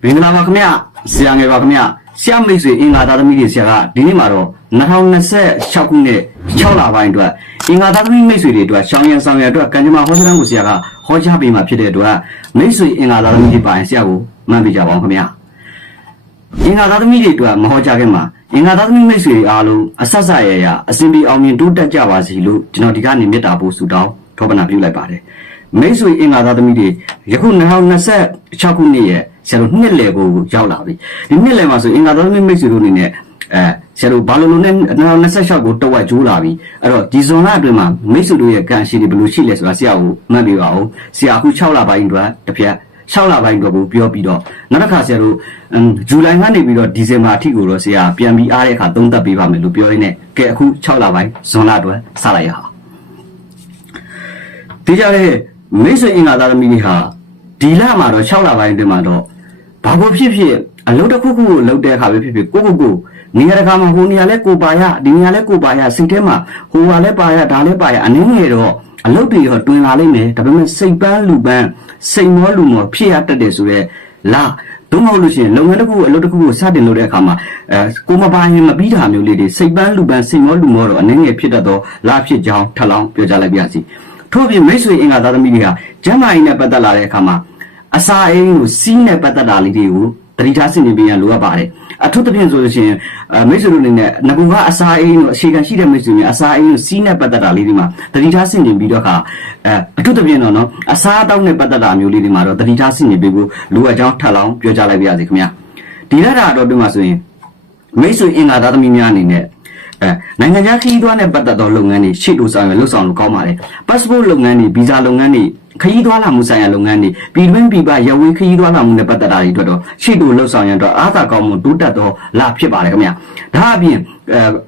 မင်္ဂလာပါခင်ဗျာဆရာငယ်ပါခင်ဗျာဆရာမိတ်ဆွေအင်္ဂါသားသမီးတွေဆရာကဒီနေ့မှာတော့2026ခုနှစ်6လပိုင်းအတွက်အင်္ဂါသားသမီးမိတ်ဆွေတွေအတွက်ရှောင်းရံဆောင်ရံအတွက်ကံကြမ္မာဟောစတန်းကိုဆရာကဟောကြားပေးမှာဖြစ်တဲ့အတွက်မိတ်ဆွေအင်္ဂါသားသမီးတွေပါရင်ဆရာကိုမှန်ပြကြပါအောင်ခင်ဗျာအင်္ဂါသားသမီးတွေအတွက်မဟောကြားခင်မှာအင်္ဂါသားသမီးမိတ်ဆွေတွေအားလုံးအဆက်ဆက်ရရအစဉ်ပြေအောင်မြင်တိုးတက်ကြပါစေလို့ကျွန်တော်ဒီကနေ့မေတ္တာပို့ဆုတောင်းထောပနာပြုလိုက်ပါတယ်မိတ်ဆွေအင်္ဂါသားသမီးတွေယခု2026ခုနှစ်ရဲ့ဆရာတို့နှစ်လည်ကိုရောက်လာပြီဒီနှစ်လည်မှာဆိုအင်္ဂါသားသမီးမိတ်ဆွေတို့အနေနဲ့ဆရာတို့ဘာလို့နဲ့2026ကိုတော့ကျိုးလာပြီအဲ့တော့ဒီဇွန်လအတွင်းမှာမိတ်ဆွေတို့ရဲ့ကံရှိတွေဘယ်လိုရှိလဲဆိုတာဆရာကိုမှတ်ပြပါဦးဆရာအခု6လပိုင်းအတွက်တစ်ဖြတ်6လပိုင်းအတွက်ကိုပြောပြီးတော့နောက်တစ်ခါဆရာတို့ဇူလိုင်ကနေပြီးတော့ဒီဇင်ဘာအထိကိုတော့ဆရာပြန်ပြီးအားတဲ့အခါသုံးသပ်ပေးပါမယ်လို့ပြောရင်းနဲ့ကဲအခု6လပိုင်းဇွန်လအတွက်စလိုက်ရအောင်ဒီကြတဲ့မိတ်ဆွေအင်္ဂါသားသမီးတွေဟာဒီလမှာတော့6လပိုင်းအတွင်းမှာတော့ဘာကိုဖြစ်ဖြစ်အလုပ်တစ်ခုခုကိုလုပ်တဲ့အခါပဲဖြစ်ဖြစ်ကိုနေရာတကာမှာဟိုနေရာလဲကိုပါရဒီနေရာလဲကိုပါရစိတ်ထဲမှာဟိုဟာလဲပါရဒါလဲပါရအနည်းငယ်တော့အလုပ်တွေတော့တွင်လာလိမ့်မယ်ဒါပေမဲ့စိတ်ပန်းလူပန်းစိတ်မောလူမောဖြစ်ရတတ်တယ်ဆိုတော့လာတို့မဟုတ်လို့ရှိရင်လုပ်ငန်းတစ်ခုအလုပ်တစ်ခုကိုစတင်လုပ်တဲ့အခါမှာကိုမပါရင်မပြီးတာမျိုးလေးတွေစိတ်ပန်းလူပန်းစိတ်မောလူမောတော့အနည်းငယ်ဖြစ်တတ်တော့လာဖြစ်ကြောင်းထပ်လောင်းပြောကြလိုက်ပါစီထို့ပြင်မိတ်ဆွေအင်္ဂါသားသမီးတွေကကျမ်းမာရေးနဲ့ပတ်သက်လာတဲ့အခါမှာအစာအိမ်ကိုစီးနဲ့ပတ်သက်တာလေးတွေကိုတတိထားဆင်ခြင်ပေးရလိုအပ်ပါတယ်အထူးသဖြင့်ဆိုလို့ရှိရင်မိတ်ဆွေတို့အနေနဲ့ငကူကအစာအိမ်ကိုအခြေခံရှိတဲ့မိတ်ဆွေတွေအစာအိမ်ကိုစီးနဲ့ပတ်သက်တာလေးတွေမှာတတိထားဆင်ခြင်ပြီးတော့အထူးသဖြင့်တော့နော်အစာအသောက်နဲ့ပတ်သက်တာမျိုးလေးတွေမှာတော့တတိထားဆင်ခြင်ပေးဖို့လိုအပ်ကြောင်းထပ်လောင်းပြောကြားလိုက်ပါရစေခင်ဗျာဒီလက်တာတော့တွင်မှာဆိုရင်မိတ်ဆွေအင်္ဂါသားသမီးများအနေနဲ့နိုင်ငံခြားခရီးသွားနဲ့ပတ်သက်သောလုပ်ငန်းတွေရှေ့လို့ဆောင်ရလို့ကောင်းပါတယ် passport လုပ်ငန်းတွေ visa လုပ်ငန်းတွေခရီးသွားလာမှုဆိုင်ရာလုပ်ငန်းတွေပြည်တွင်းပြည်ပရဝေးခရီးသွားလာမှုနဲ့ပတ်သက်တာတွေအတွက်တော့ရှေ့လို့လှုပ်ဆောင်ရတော့အားသာကောင်းမှုတိုးတက်တော့လာဖြစ်ပါတယ်ခင်ဗျာဒါအပြင်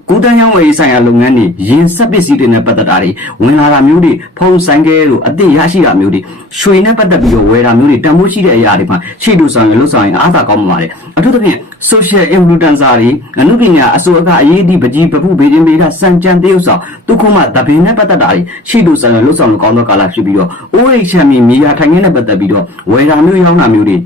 ကိုတန်းရောင်းဝယ်ဆိုင်ရာလုပ်ငန်းတွေရင်ဆက်ပစ္စည်းတွေနဲ့ပတ်သက်တာတွေဝင်လာတာမျိုးတွေဖုန်းဆိုင်ကဲတို့အသစ်ရရှိတာမျိုးတွေရွှေနဲ့ပတ်သက်ပြီးတော့ဝယ်တာမျိုးတွေတန်ဖိုးရှိတဲ့အရာတွေမှာရှေ့လို့ဆောင်ရလို့ဆောင်ရင်အားသာကောင်းမှာပါတယ်အထူးသဖြင့် social influencer တွေအမှုပညာအစိုးရကအရေးဒီပကြီးပပုဘေးချင်းဘေးကစံကြံတရုပ်ဆောင်ဒုက္ခမတပင်းနဲ့ပတ်သက်တာတွေရှေ့လို့ဆောင်ရလို့ဆောင်လို့ကောင်းသောကာလဖြစ်ပြီးတော့ OH မြေယာထိုင်ခင်းနဲ့ပတ်သက်ပြီးတော့ဝယ်တာမျိုးရောင်းတာမျိုးတွေ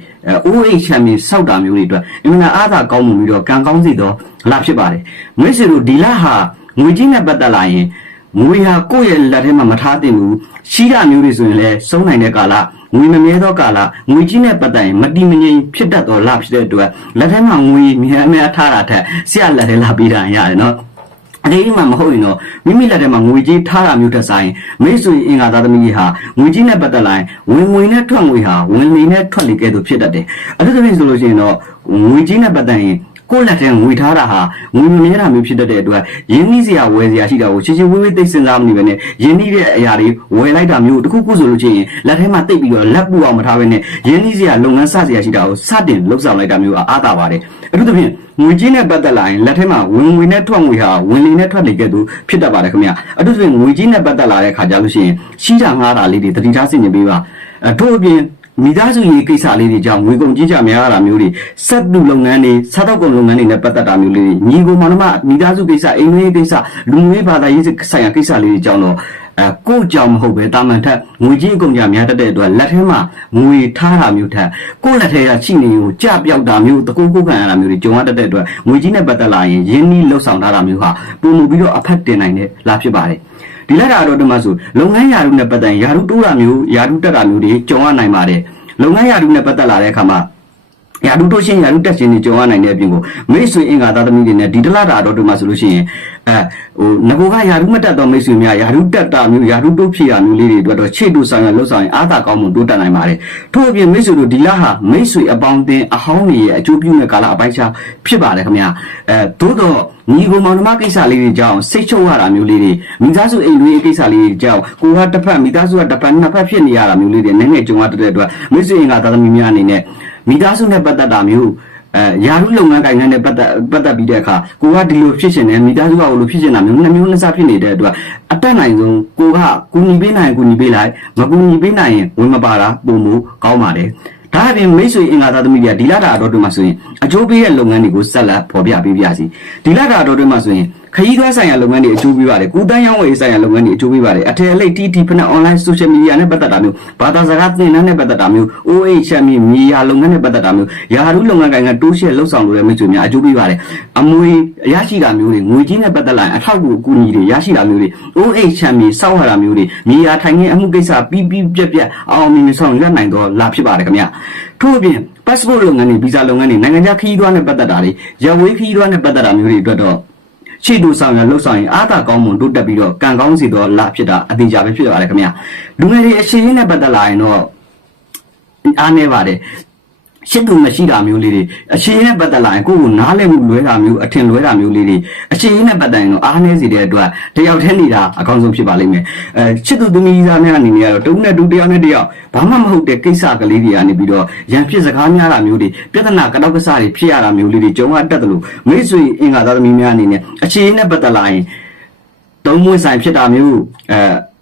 OH စောက်တာမျိုးတွေအတွက်အမှန်အားသာကောင်းမှုပြီးတော့ကံကောင်းစေတော့လာဖြစ်ပါတယ်မိတ်ဆွေတို့ဒီလဟာငွေကြီးနဲ့ပတ်သက်လာရင်ငွေဟာကိုယ့်ရဲ့လက်ထဲမှာမထားသင့်ဘူးရှိတာမျိုးတွေဆိုရင်လည်းစုံနိုင်တဲ့ကာလငွေမမြဲသောကာလငွေကြီးနဲ့ပတ်သက်ရင်မတည်မငြိမ်ဖြစ်တတ်သောလဖြစ်တဲ့အတွက်လက်ထဲမှာငွေများထားတာထက်ဆရာလက်ထဲလာပေးတာရတယ်နော်အဲ့ဒီမှာမဟုတ်ရင်တော့မိမိလက်ထဲမှာငွေကြီးထားတာမျိုးတက်ဆိုင်မိတ်ဆွေအင်္ဂါသားသမီးကြီးဟာငွေကြီးနဲ့ပတ်သက်လာရင်ဝင်ငွေနဲ့ထွက်ငွေဟာဝင်လေနဲ့ထွက်လေကဲ့သို့ဖြစ်တတ်တယ်အထူးသဖြင့်ဆိုလို့ရှိရင်တော့ငွေကြီးနဲ့ပတ်သက်ရင်ကိုယ့်လက်ထဲငွေထားတာဟာငွေမမြဲတာမျိုးဖြစ်တတ်တဲ့အတွက်ရင်းနှီးစရာဝယ်စရာရှိတာကိုချင်းချင်းဝေးဝေးသိစဉ်းစားမနေပဲနဲ့ရင်းနှီးတဲ့အရာတွေဝယ်လိုက်တာမျိုးတခုခုဆိုလို့ချင်းလက်ထဲမှာတိတ်ပြီးတော့လက်ပူအောင်မထားပဲနဲ့ရင်းနှီးစရာလုပ်ငန်းစစရာရှိတာကိုစတင်လှုပ်ဆောင်လိုက်တာမျိုးအားသာပါတယ်အထူးသဖြင့်ငွေကြီးနဲ့ပတ်သက်လာရင်လက်ထဲမှာဝင်ငွေနဲ့ထွက်ငွေဟာဝင်လေနဲ့ထွက်လေကဲ့သို့ဖြစ်တတ်ပါတယ်ခင်ဗျအထူးသဖြင့်ငွေကြီးနဲ့ပတ်သက်လာတဲ့ခါကြလို့ရှိရင်ရှိတာငှားတာလေးတွေတတိထားဆင်ခြင်ပေးပါထို့အပြင်မိသားစုရေးကိစ္စလေးတွေကြောင့်ငွေကုန်ကြီးကြများတာမျိုးတွေစက်တူလုပ်ငန်းတွေစားတောက်ကုန်လုပ်ငန်းတွေနဲ့ပတ်သက်တာမျိုးလေးတွေညီကိုမောင်နှမမိသားစုကိစ္စအိမ်ရေးကိစ္စလူငွေဘာသာရေးဆိုင်ရာကိစ္စလေးတွေကြောင့်တော့ကိုယ့်ကြောင့်မဟုတ်ပဲတာမန်ထက်ငွေကြီးအကုန်ကြများတတ်တဲ့အတွက်လက်ထဲမှာငွေထားတာမျိုးထက်ကိုယ့်လက်ထဲကရှိနေကိုကြပြောက်တာမျိုးတကူကိုခံရတာမျိုးတွေကြုံရတတ်တဲ့အတွက်ငွေကြီးနဲ့ပတ်သက်လာရင်ရင်းနှီးလှုပ်ဆောင်ထားတာမျိုးဟာပုံမှုပြီးတော့အဖက်တင်နိုင်တဲ့လာဖြစ်ပါတယ်ဒီလက်တာတော့ဒီမှာဆိုလုပ်ငန်းယာရုနဲ့ပတ်သက်ရင်ယာရုတိုးတာမျိုးယာရုတက်တာမျိုးတွေကြုံရနိုင်ပါတယ်လုပ်ငန်းယာရုနဲ့ပတ်သက်လာတဲ့အခါမှာယာရုတိုးရှင်းယာရုတက်ရှင်းတွေကြုံရနိုင်တဲ့အပြင်ကိုမိတ်ဆွေအင်္ဂါသားသမီးတွေနဲ့ဒီတလားတာတော့ဒီမှာဆိုလို့ရှိရင်ငကိုကယာရုမတက်တော့မိတ်ဆွေများယာရုတက်တာမျိုးယာရုတိုးဖြည့်တာမျိုးလေးတွေအတွက်တော့ခြေတူဆောင်ရလှုပ်ဆောင်ရင်အားသာကောင်းမှုတိုးတက်နိုင်ပါတယ်ထို့အပြင်မိတ်ဆွေတို့ဒီလဟာမိတ်ဆွေအပေါင်းအသင်းအဟောင်းတွေရဲ့အကျိုးပြုမဲ့ကာလအပိုင်းခြားဖြစ်ပါတယ်ခင်ဗျာသို့တော့ညီကိုမောင်နှမကိစ္စလေးတွေကြောင့်စိတ်ချုပ်ရတာမျိုးလေးတွေမိသားစုအိမ်တွင်းကိစ္စလေးတွေကြောင့်ကိုကတစ်ဖက်မိသားစုကတစ်ဖက်နှစ်ဖက်ဖြစ်နေရတာမျိုးလေးတွေနည်းနည်းကြုံရတဲ့အတွက်မိတ်ဆွေအင်္ဂါသားသမီးများအနေနဲ့မိသားစုနဲ့ပတ်သက်တာမျိုးယာရုလုပ်ငန်းကိုင်ငန်းနဲ့ပတ်သက်ပြီးတဲ့အခါကိုကဒီလိုဖြစ်ရှင်တယ်မိသားစုကလိုဖြစ်ရှင်တာမျိုးနှစ်မျိုးနှစ်စားဖြစ်နေတဲ့အတွက်အတက်နိုင်ဆုံးကိုကကူညီပေးနိုင်ကူညီပေးလိုက်မကူညီပေးနိုင်ရင်ဝင်မပါတာပုံမှုကောင်းပါတယ်ဒါအပြင်မိတ်ဆွေအင်္ဂါသားသမီးတွေကဒီလတာအတော်တွင်မှာဆိုရင်အကျိုးပေးတဲ့လုပ်ငန်းတွေကိုဆက်လက်ဖော်ပြပေးပြစီဒီလတာအတော်တွင်မှာဆိုရင်ခ ခရီးသွားဆိုင်ရာလုပ်ငန်းတွေအကျိုးပေးပါတယ်ကုသန်းရောင်းဝယ်ဆိုင်ရာလုပ်ငန်းတွေအကျိုးပေးပါတယ်အထည်အလိပ် TT ဖက်နဲ့ online social media နဲ့ပတ်သက်တာမျိုးဘာသာစကားသင်တန်းနဲ့ပတ်သက်တာမျိုး OH ချမ်းမီယာလုပ်ငန်းနဲ့ပတ်သက်တာမျိုးယာဟာရုလုပ်ငန်းကိုင်ကတိုးရှယ်လှုပ်ဆောင်လို့တဲ့မိတ်ဆွေများအကျိုးပေးပါတယ်အမွေရရှိတာမျိုးတွေငွေကြီးနဲ့ပတ်သက်လာရင်အထောက်အကူအညီတွေရရှိတာမျိုးတွေ OH ချမ်းမီစောက်ရတာမျိုးတွေမြေယာထိုင်ခင်းအမှုကိစ္စပြီးပြက်အောင်မြင်ဆောင်ရွက်နိုင်တော့လာဖြစ်ပါတယ်ခင်ဗျထို့အပြင် passport လုပ်ငန်းတွေ visa လုပ်ငန်းတွေနိုင်ငံခြားခရီးသွားနဲ့ပတ်သက်တာတွေရဝေးခရီးသွားနဲ့ပတ်သက်တာမျိုးတွေအတွက်တော့ရှေ့တူဆောင်ရလှုပ်ဆောင်ရင်အားသာကောင်းမွန်တိုးတက်ပြီးတော့ကံကောင်းစီတော့လာဖြစ်တာအသေးချာပဲဖြစ်ပါတယ်ခင်ဗျလူငယ်တွေအခြေရင်းနဲ့ပတ်သက်လာရင်တော့အားနေပါတယ်ရှစ်သူမရှိတာမျိုးလေးတွေအခြေရင်းနဲ့ပတ်သက်လာရင်ကိုယ့်ကိုနားလည်မှုလွဲတာမျိုးအထင်လွဲတာမျိုးလေးတွေအခြေရင်းနဲ့ပတ်သက်ရင်တော့အားနေစီတဲ့အတွက်တယောက်တည်းနေတာအကောင်းဆုံးဖြစ်ပါလိမ့်မယ်ရှစ်သူသမီးသားများအနေနဲ့ကတော့တုံးနဲ့တူတယောက်နဲ့တယောက်ဘာမှမဟုတ်တဲ့ကိစ္စကလေးတွေကနေပြီးတော့ရန်ဖြစ်စကားများတာမျိုးတွေပြဿနာကတော့ကစားတွေဖြစ်ရတာမျိုးလေးတွေကြုံရတတ်တယ်လို့မိတ်ဆွေအင်္ဂါသားသမီးများအနေနဲ့အခြေရင်းနဲ့ပတ်သက်လာရင်တုံးမွေးဆိုင်ဖြစ်တာမျို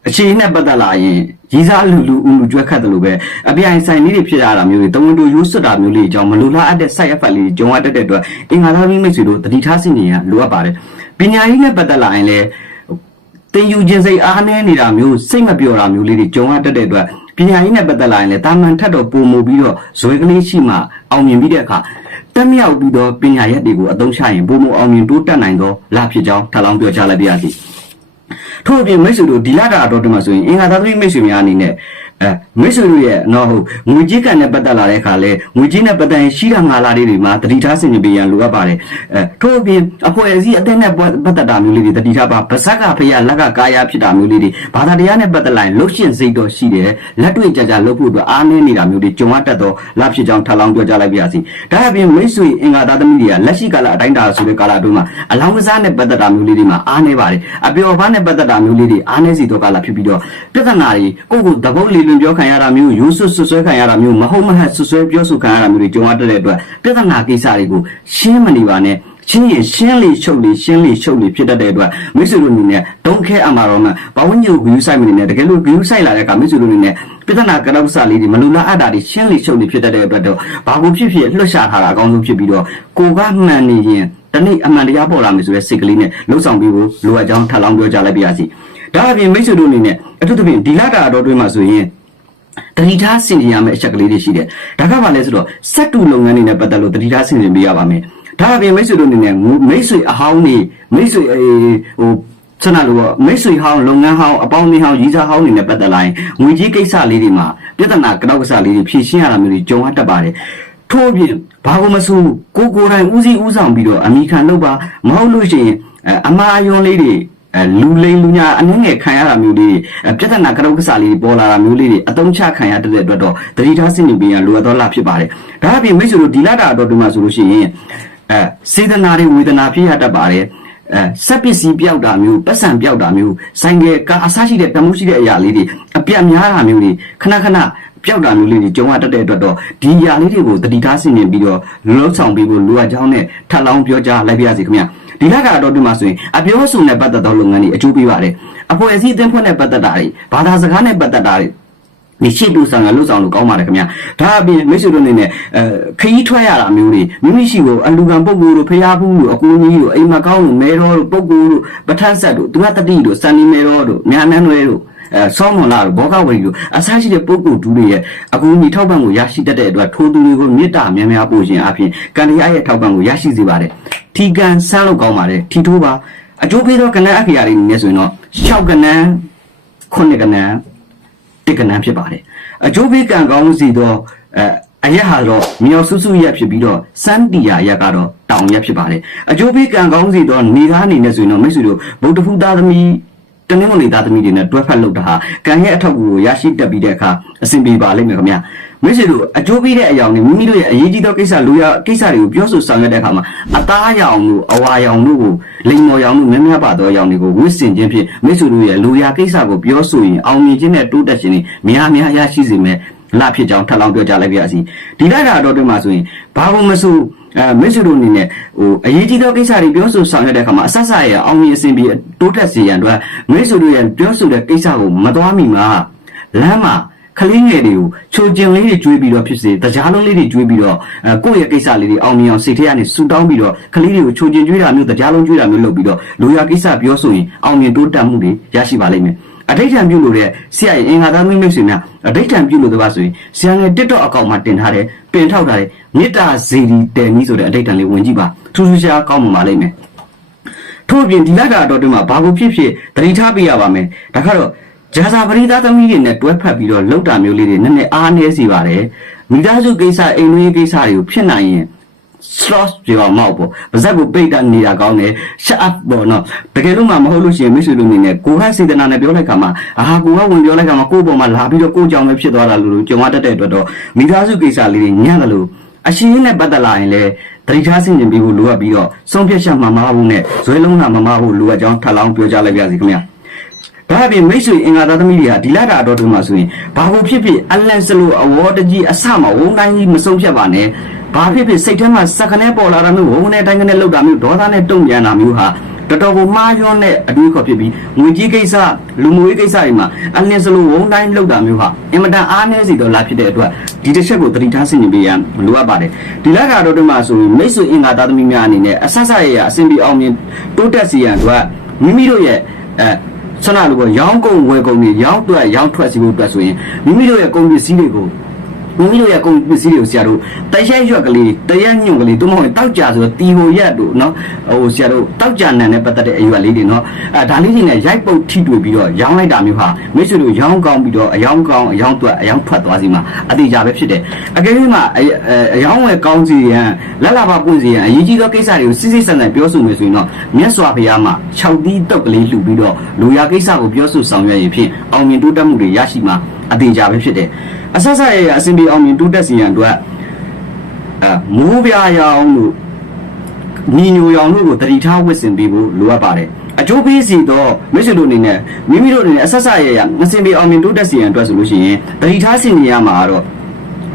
းအခြေအနေနဲ့ပတ်သက်လာရင်ရည်စားလူကြွက်ခတ်တယ်လို့ပဲအပြိုင်ဆိုင်လေးတွေဖြစ်ရတာမျိုးတွေတဝန်တို့ရိုးစွတ်တာမျိုးလေးအကြောင်းမလိုလားအပ်တဲ့ side effect လေးကြုံရတတ်တဲ့အတွက်အင်္ဂါသားမိတ်ဆွေတို့တတိထားစင်နေရလိုအပ်ပါတယ်ပညာရေးနဲ့ပတ်သက်လာရင်လည်းတင်ယူခြင်းစိတ်အားနည်းနေတာမျိုးစိတ်မပျော်တာမျိုးလေးတွေကြုံရတတ်တဲ့အတွက်ပညာရေးနဲ့ပတ်သက်လာရင်လည်းတာမန်ထက်တော့ပုံမူပြီးတော့ဇွဲကလေးရှိမှအောင်မြင်ပြီးတဲ့အခါတက်မြောက်ပြီးတော့ပညာရက်တွေကိုအသုံးချရင်ပုံမူအောင်မြင်တိုးတက်နိုင်တော့လာဖြစ်ကြောင်းထပ်လောင်းပြောချလိုက်ပါရစေထို့အပြင်မိတ်ဆွေတို့ဒီလာတာတော့တမဆိုရင်အင်္ဂါသားသမီးမိတ်ဆွေများအနေနဲ့မိတ်ဆွေတို့ရဲ့နော်ဟုတ်ငွေကြေးကံနဲ့ပတ်သက်လာတဲ့အခါလဲငွေကြေးနဲ့ပတ်သက်ရင်ရှိတာငါလာလေးတွေမှာတတိထားဆင်ခြင်ပေးရန်လိုအပ်ပါတယ်ထို့အပြင်အဖွဲ့အစည်းအသင်းနဲ့ပတ်သက်တာမျိုးလေးတွေတတိထားပါဗဇက်ကဖရလက်ကကာယဖြစ်တာမျိုးလေးတွေဘာသာတရားနဲ့ပတ်သက်လာရင်လှုပ်ရှင်စိတ်တော့ရှိတယ်လက်တွေ့ကြလှုပ်ဖို့အတွက်အားနည်းနေတာမျိုးတွေကြုံရတတ်တော့လက်ဖြစ်ကြောင်းထပ်လောင်းပြောကြလိုက်ပါရစေဒါအပြင်မိတ်ဆွေအင်္ဂါသားသမီးတွေကလက်ရှိကာလအတိုင်းတာဆိုတဲ့ကာလအတွင်းမှာအလောင်းကစားနဲ့ပတ်သက်တာမျိုးလေးတွေမှာအားနည်းပါတယ်အပျော်ပါးနဲ့ပတ်သက်တာမျိုးလေးတွေအားနည်းစီတော့ကာလဖြစ်ပြီးတော့ပြဿနာတွေကိုတပုတ်လေးလွန်ပြောခံရတာမျိုးရိုးစွတ်ဆွဲခံရတာမျိုးမဟုတ်မဟတ်ဆွဆွဲပြောဆိုခံရတာမျိုးတွေကြုံရတဲ့အတွက်ပြဿနာကိစ္စတွေကိုရှင်းမနေပါနဲ့ချင်းရင်ရှင်းလေချုပ်လေဖြစ်တတ်တဲ့အတွက်မိတ်ဆွေတို့အနေနဲ့ဒုံခဲအမှာတော့မှဘဝညုဂယူဆိုင်မနေနဲ့တကယ်လို့ဂယူဆိုင်လာတဲ့အခါမိတ်ဆွေတို့အနေနဲ့ပြဿနာကတော့စလေးတွေမလူလားအပ်တာတွေရှင်းလေချုပ်လေဖြစ်တတ်တဲ့အတွက်တော့ဘာကိုဖြစ်လွတ်ရှာထားတာအကောင်းဆုံးဖြစ်ပြီးတော့ကိုကမှန်နေရင်တနေ့အမှန်တရားပေါ်လာမယ်ဆိုတဲ့စိတ်ကလေးနဲ့လှုပ်ဆောင်ပြီးဖို့လိုအပ်ကြောင်းထပ်လောင်းပြောကြလိုက်ပါရစေဒါအပြင်မိတ်ဆွေတို့အနေနဲ့အထူးသဖြင့်ဒီလာတာတော်တွေမှာဆိုရင်တတိထားဆင်ခြင်ရမယ့်အချက်ကလေးတွေရှိတယ်ဒါကဘာလဲဆိုတော့စက်တူလုပ်ငန်းတွေနဲ့ပတ်သက်လို့တတိထားဆင်ခြင်ပေးရပါမယ်ဒါအပြင်မိတ်ဆွေတို့အနေနဲ့မိတ်ဆွေအဟောင်းနေမိတ်ဆွေဆန္ဒလို့မိတ်ဆွေဟောင်းလုပ်ငန်းဟောင်းအပေါင်းအသင်းဟောင်းရည်စားဟောင်းတွေနဲ့ပတ်သက်လာရင်ငွေကြီးကိစ္စလေးတွေမှာပြဿနာကတော့ကစားလေးတွေဖြေရှင်းရတာမျိုးတွေကြုံရတတ်ပါတယ်ထို့အပြင်ဘာကိုမဆိုကိုယ်တိုင်ဦးစီးဦးဆောင်ပြီးတော့အမိခံလုပ်ပါမဟုတ်လို့ရှိရင်အမှားအယွင်းလေးတွေလူလိမ်လူညာအနှဲငယ်ခံရတာမျိုးလေးပြဿနာကရုပ်ကစားလေးပေါ်လာတာမျိုးလေးတွေအတုံးချခံရတဲ့အတွက်တော့တတိထားစင်နေပြန်လိုအပ်တော့လာဖြစ်ပါတယ်ဒါအပြင်မိတ်ဆွေတို့ဒီလာတာတော့ဒီမှာဆိုလို့ရှိရင်စေတနာတွေဝေဒနာဖြစ်ရတတ်ပါတယ်စက်ပစ္စည်းပြောက်တာမျိုးပတ်စံပြောက်တာမျိုးဆိုင်ကယ်ကားအစားရှိတဲ့တမှုရှိတဲ့အရာလေးတွေအပြတ်များတာမျိုးတွေခဏပြောက်တာမျိုးလေးတွေကြုံရတတ်တဲ့အတွက်တော့ဒီအရာလေးတွေကိုတတိထားစင်နေပြီးတော့လှုပ်ဆောင်ပြီးဖို့လိုအပ်ကြောင်းနဲ့ထပ်လောင်းပြောကြားလိုက်ပါရစေခင်ဗျာဒီလကတော့ဒီမှာဆိုရင်အပြောအဆိုနဲ့ပတ်သက်သောလုပ်ငန်းတွေအကျိုးပေးပါတယ်အဖွဲ့အစည်းအသင်းဖွဲ့နဲ့ပတ်သက်တာတွေဘာသာစကားနဲ့ပတ်သက်တာတွေဒီရှိတူဆောင်ကလှုပ်ဆောင်လို့ကောင်းပါတယ်ခင်ဗျာဒါအပြင်မိတ်ဆွေတို့အနေနဲ့ခရီးထွက်ရတာမျိုးတွေမိမိရှိကိုအလူကံပုဂ္ဂိုလ်တို့ဖျားဘူးတို့အကူကြီးတို့အိမ်မကောင်းတို့မဲတော်တို့ပုဂ္ဂိုလ်တို့ပဋ္ဌာန်းဆက်တို့သူကတတိတို့စန္ဒီမဲတော်တို့ညာနန်းတွေတို့ဆောင်းမလာတို့ဘောကဝရီတို့အစားရှိတဲ့ပုဂ္ဂိုလ်တူတွေရဲ့အကူအညီထောက်ပံ့ကိုရရှိတတ်တဲ့အတွက်ထိုးသူတွေကိုမေတ္တာများများပို့ခြင်းအပြင်ကံတရားရဲ့ထောက်ပံ့ကိုရရှိစေပါတယ်ထီကန်ဆန်းလို့ကောင်းပါတယ်ထီထိုးပါအကျိုးပေးသောကဏ္ဍအခရာတွေနေဆိုရင်တော့6ကဏ္ဍ9ကဏ္ဍ10ကဏ္ဍဖြစ်ပါတယ်အကျိုးပေးကံကောင်းစီသောအရက်ဟာတော့မြောက်စုစုရက်ဖြစ်ပြီးတော့စန်းတီယာရက်ကတော့တောင်ရက်ဖြစ်ပါတယ်အကျိုးပေးကံကောင်းစီသောနေသားအနေနဲ့ဆိုရင်တော့မိတ်ဆွေတို့ဗုဒ္ဓဖူသားသမီးတနင်္ဂနွေသားသမီးတွေနဲ့တွဲဖက်လုပ်တာဟာကံရဲ့အထောက်အကူကိုရရှိတတ်ပြီးတဲ့အခါအဆင်ပြေပါလိမ့်မယ်ခင်ဗျာမိတ်ဆွေတို့အကျိုးပေးတဲ့အရာတွေမိမိတို့ရဲ့အရေးကြီးသောကိစ္စလူရကိစ္စတွေကိုပြောဆိုဆောင်ရွက်တဲ့အခါမှာအသားရောင်တို့အဝါရောင်တို့ကိုလိမ်မော်ရောင်တို့များများပါသောရောင်တွေကိုဝစ်စင်ခြင်းဖြင့်မိတ်ဆွေတို့ရဲ့လူရကိစ္စကိုပြောဆိုရင်အောင်မြင်ခြင်းနဲ့တိုးတက်ခြင်းတွေများများရရှိစေမယ်လာဖြစ်ကြောင်းထပ်လောင်းပြောကြားလိုက်ပါရစေဒီလိုက်တာတော့တွင်မှာဆိုရင်ဘာလို့မဆိုမိတ်ဆွေတို့အနေနဲ့အရေးကြီးသောကိစ္စတွေပြောဆိုဆောင်ရွက်တဲ့အခါမှာအဆက်ဆက်ရအောင်မြင်အစဉ်ပြေတိုးတက်စေရန်အတွက်မိတ်ဆွေတို့ရဲ့ပြောဆိုတဲ့ကိစ္စကိုမသွားမိမှာလမ်းမှာ ခလေးငယ်တွေကိုချိုကျင်လေးတွေကျွေးပြီးတော့ဖြစ်စေတရားလုံးလေးတွေကျွေးပြီးတော့ကိုယ့်ရဲ့ကိစ္စလေးတွေအောင်မြင်အောင်စိတ်ထဲကနေဆူတောင်းပြီးတော့ခလေးတွေကိုချိုကျင်ကျွေးတာမျိုးတရားလုံးကျွေးတာမျိုးလုပ်ပြီးတော့လူရကိစ္စပြောဆိုရင်အောင်မြင်တိုးတက်မှုတွေရရှိပါလိမ့်မယ်အဋိဌံပြုလို့တဲ့ဆရာရဲ့အင်္ဂါသားမိတ်ဆွေများအဋိဌံပြုလို့တပါဆိုရင်ဆရာငယ် TikTok အကောင့်မှာတင်ထားတယ်ပင်ထောက်ထားတယ်မေတ္တာဇေဒီတယ်နီးဆိုတဲ့အဋိဌံလေးဝင်ကြည့်ပါထူးထူးခြားကောင်းမှပါလိမ့်မယ်ထို့အပြင်ဒီလတာတော်တွင်မှာဘာကိုဖြစ်ဖြစ်တတိထားပေးရပါမယ်ဒါကတော့ဂျာစာပရိသတ်သမီးတွေနဲ့တွဲဖက်ပြီးတော့လောက်တာမျိုးလေးတွေနည်းနည်းအားနည်းစီပါတယ်မိသားစုကိစ္စအိမ်တွင်းကိစ္စတွေကိုဖြစ်နိုင်ရင် slot ပြောင်းမောက်ပေါ့ပါဇက်ကိုပိတ်တတ်နေတာကောင်းတယ် shut up ပေါ့နော်တကယ်လို့မှမဟုတ်လို့ရှိရင်မိတ်ဆွေတို့အနေနဲ့ကိုဟစေတနာနဲ့ပြောလိုက်ခါမှာကိုကဝင်ပြောလိုက်ခါမှာကိုယ့်ပေါ်မှာလာပြီးတော့ကိုကြောင်ပဲဖြစ်သွားတာလို့ကြုံရတတ်တဲ့အတွက်တော့မိသားစုကိစ္စလေးတွေညံ့တယ်လို့အရှိန်နဲ့ပတ်သက်လာရင်လည်းတတိထားဆင်ခြင်ပြီးဖို့လိုအပ်ပြီးတော့ဆုံးဖြတ်ချက်မှမဟုတ်နဲ့ဇွဲလုံးတာမမဟုတ်လိုအပ်ကြောင်းထပ်လောင်းပြောကြားလိုက်ပါစီခင်ဗျာဒါအပြင်မိတ်ဆွေအင်္ဂါသားသမီးတွေဟာဒီလတာအတော်တွင်မှာဆိုရင်ဘာကိုဖြစ်ဖြစ်အလန့်စလို့အဝေါ်တကြီးအဆမဝုန်းတိုင်းကြီးမဆုံးဖြတ်ပါနဲ့ဘာဖြစ်ဖြစ်စိတ်ထဲမှာစက္ကနဲပေါ်လာတာမျိုးဝုန်းနဲ့တိုင်းကနေလောက်တာမျိုးဒေါသနဲ့တုံ့ပြန်တာမျိုးဟာတော်တော်ကိုမှားယွင်းတဲ့အတွေးခေါ်ဖြစ်ပြီးငွေကြီးကိစ္စလူမှုရေးကိစ္စတွေမှာအလန့်စလို့ဝုန်းတိုင်းလောက်တာမျိုးဟာအင်မတန်အားနည်းစီတော့လာဖြစ်တဲ့အတွက်ဒီတစ်ချက်ကိုသတိထားဆင်ခြင်ပေးရန်လိုအပ်ပါတယ်ဒီလတာအတော်တွင်မှာဆိုရင်မိတ်ဆွေအင်္ဂါသားသမီးများအနေနဲ့အဆက်ဆက်ရအဆင်ပြေအောင်မြင်တိုးတက်စီရန်အတွက်မိမိတို့ရဲ့ဆန္ဒလိုရောင်းကုန်ဝယ်ကုန်တွေရောင်းထွက်ရောင်းထွက်စီဖို့အတွက်ဆိုရင်မိမိတို့ရဲ့ကုန်ပစ္စည်းတွေကိုမိမိတို့ရဲ့ကုန်ပစ္စည်းတွေကိုဆရာတို့တရက်ရွက်ကလေးတရက်ညွန့်ကလေးတို့မဟုတ်တောက်ကြဆိုတော့တီဟိုရက်တို့နော်ဆရာတို့တောက်ကြနံနဲ့ပတ်သက်တဲ့အရွက်လေးတွေနော်ဒါလေးတွေနဲ့ရိုက်ပုတ်ထိတွေ့ပြီးတော့ရောင်းလိုက်တာမျိုးဟာမိတ်ဆွေတို့ရောင်းကောင်းပြီးတော့အယောင်းကောင်းအယောင်းထွက်အယောင်းထွက်သွားစီမှာအတိအကျပဲဖြစ်တယ်အကယ်၍မှအယောင်းဝယ်ကောင်းစီရန်လက်လာပါပွင့်စီရန်အရေးကြီးသောကိစ္စတွေကိုစစ်စစ်ဆန်ဆန်ပြောဆိုမယ်ဆိုရင်တော့မြတ်စွာဘုရားမှာ6တီးတုတ်ကလေးလှူပြီးတော့လူရကိစ္စကိုပြောဆိုဆောင်ရွက်ရင်ဖြင့်အောင်မြင်တိုးတက်မှုတွေရရှိမှာအတိအကျပဲဖြစ်တယ်အဆက်ဆက်ရအစဉ်ပြေအောင်မြင်တိုးတက်စီရန်အတွက်မိုးပြာရောင်လို့ညီညိုရောင်လို့ကိုတတိထားဝစ်စင်ပေးဖို့လိုအပ်ပါတယ်အကျိုးပေးစီတော့မိတ်ဆွေတို့အနေနဲ့မိမိတို့အနေနဲ့အဆက်ဆက်ရအစဉ်ပြေအောင်မြင်တိုးတက်စီရန်အတွက်ဆိုလို့ရှိရင်တတိထားဆင်နေရမှာတော့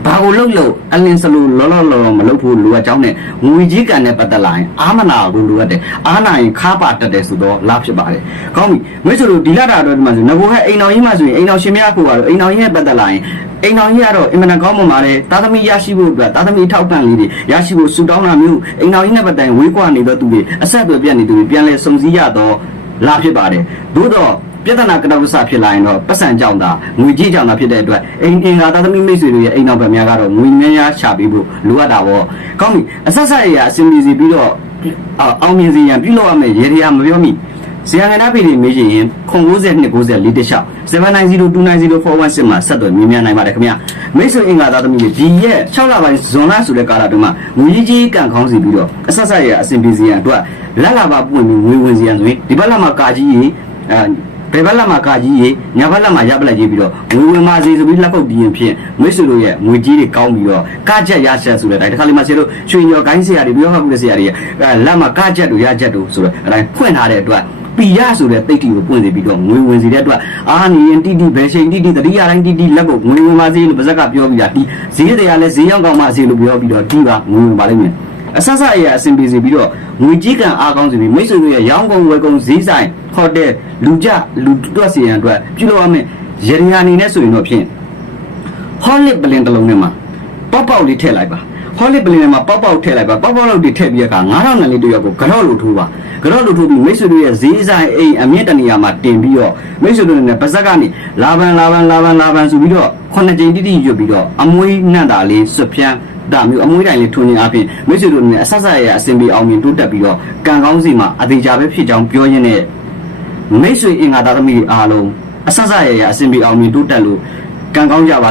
ဘာကိုလှုပ်လို့အလင်းစလို့လောမလုပ်ဖို့လိုအပ်ကြောင်းနဲ့ငွေကြီးကန်နဲ့ပတ်သက်လာရင်အာမနာကိုလိုအပ်တယ်အာနာရင်ခါပါတက်တယ်ဆိုတော့လာဖြစ်ပါတယ်ကောင်းပြီမိတ်ဆွေတို့ဒီလတာတော့ဒီမှာဆိုငကိုဟဲ့အိမ်တော်ကြီးမှဆိုရင်အိမ်တော်ရှင်မရကိုကတော့အိမ်တော်ကြီးနဲ့ပတ်သက်လာရင်အိမ်တော်ကြီးကတော့အင်မတန်ကောင်းမှပါတယ်သားသမီးရရှိဖို့အတွက်သားသမီးထောက်ပံ့လေးတွေရရှိဖို့ဆူတောင်းတာမျိုးအိမ်တော်ကြီးနဲ့ပတ်သက်ဝေးကွာနေတော့သူတွေအဆက်အသွယ်ပြတ်နေသူတွေပြန်လဲစုံစည်းရတော့လာဖြစ်ပါတယ်သို့တော့ပြဿနာကတောက်ဆဖြစ်လာရင်တော့ပတ်စံကြောင့်သာငွေကြီးကြောင့်သာဖြစ်တဲ့အတွက်အိမ်ကသားသမီးမိတ်ဆွေတို့ရဲ့အိမ်တော်ဘက်များကတော့ငွေများများချပေးဖို့လိုအပ်တာပေါ့ကောင်းပြီအဆက်ဆက်ရအစင်ပြေစီပြီးတော့အောင်မြင်စီရန်ပြုလုပ်ရမယ်ရေတရားမပြောမိဇာတ်နာဖေးတွေမေးချင်ရင်090294တခြား79029041မှာဆက်သွယ်မြင်မြန်နိုင်ပါတယ်ခင်ဗျာမိတ်ဆွေအင်္ဂါသားသမီးတွေဒီရဲ့6လပိုင်းဇွန်လဆိုတဲ့ကာလတုန်းကငွေကြီးကန်ခေါင်းစီပြီးတော့အဆက်ဆက်ရအစင်ပြေစီရန်အတွက်လက်လာပါပွင့်ပြီးငွေဝင်စီရန်ဆိုရင်ဒီဘက်လက်မှာကာကြီးကြီးဘယ်ဘက်လက်မှာကာကြီးကြီးညာဘက်လက်မှာရပ်ပလက်ကြီးပြီးတော့ငွေဝင်ပါစီဆိုပြီးလက်ကုပ်တီးရင်ဖြင့်မိတ်ဆွေတို့ရဲ့ငွေကြီးတွေကောင်းပြီးတော့ကချက်ရချက်ဆိုတဲ့အတိုင်းဒီခါလေးမှာဆရာတို့ရွှေညော်ကိုင်းဆရာတွေပြောဟောက်တဲ့ဆရာတွေလက်မှာကချက်တို့ရချက်တို့ဆိုတော့အတိုင်းဖွင့်ထားတဲ့အတွက်ပီရဆိုတဲ့တိတ်တီကိုပွင့်စီပြီးတော့ငွေဝင်စီတဲ့အတွက်အာနေရင်တိတိဘယ်ချိန်တိတိတတိယတိုင်းတိတိလက်ကိုငွေဝင်ပါစီလို့ပါဇက်ကပြောပြီးတာဒီဈေးတရားလဲဈေးရောက်ကောင်းမှစီလို့ပြောပြီးတော့ဒီပါငွေဝင်ပါလိမ့်မယ်အဆဆအရာအဆင်ပြေစီပြီးတော့ငွေကြီးကံအားကောင်းစီပြီးမိတ်ဆွေတို့ရဲ့ရောင်းကုန်ဝယ်ကုန်ဈေးဆိုင်ဟိုတယ်လူကြလူတွက်စီရန်အတွက်ပြုလုပ်ရမယ်ရရအနေနဲ့ဆိုရင်တော့ဖြင့်ဟောလစ်ပလင်တစ်လုံးထဲမှာပေါက်လေးထည့်လိုက်ပါဟောလစ်ပလင်ထဲမှာပေါက်ထည့်လိုက်ပါပေါက်လောက်တွေထည့်ပြီးတဲ့အခါ9000နန်လေးတယောက်ကိုကြော့လို့ထိုးပါကြော့လို့ထိုးပြီးမိတ်ဆွေတို့ရဲ့ဈေးဆိုင်အိမ်အမြင့်တနေရာမှာတင်ပြီးတော့မိတ်ဆွေတို့နဲ့ပါဇက်ကနေလာပန်ဆိုပြီးတော့9ကြိမ်တိတိရွတ်ပြီးတော့အမွေးနှံ့တာလေးစွပ်ဖြန်းဒါမျိုးအမွေးတိုင်းလေးထွန်းနေအပြင်မိတ်ဆွေတို့နဲ့အဆက်ဆက်ရအစင်ပြေအောင်မြင်တိုးတက်ပြီးတော့ကံကောင်းစီမှာအသေးချာပဲဖြစ်ကြောင်းပြောရင်းနဲ့မိတ်ဆွေအင်္ဂါသားသမီးတွေအားလုံးအဆက်ဆက်ရအစင်ပြေအောင်မြင်တိုးတက်လို့ကံကောင်းကြပါ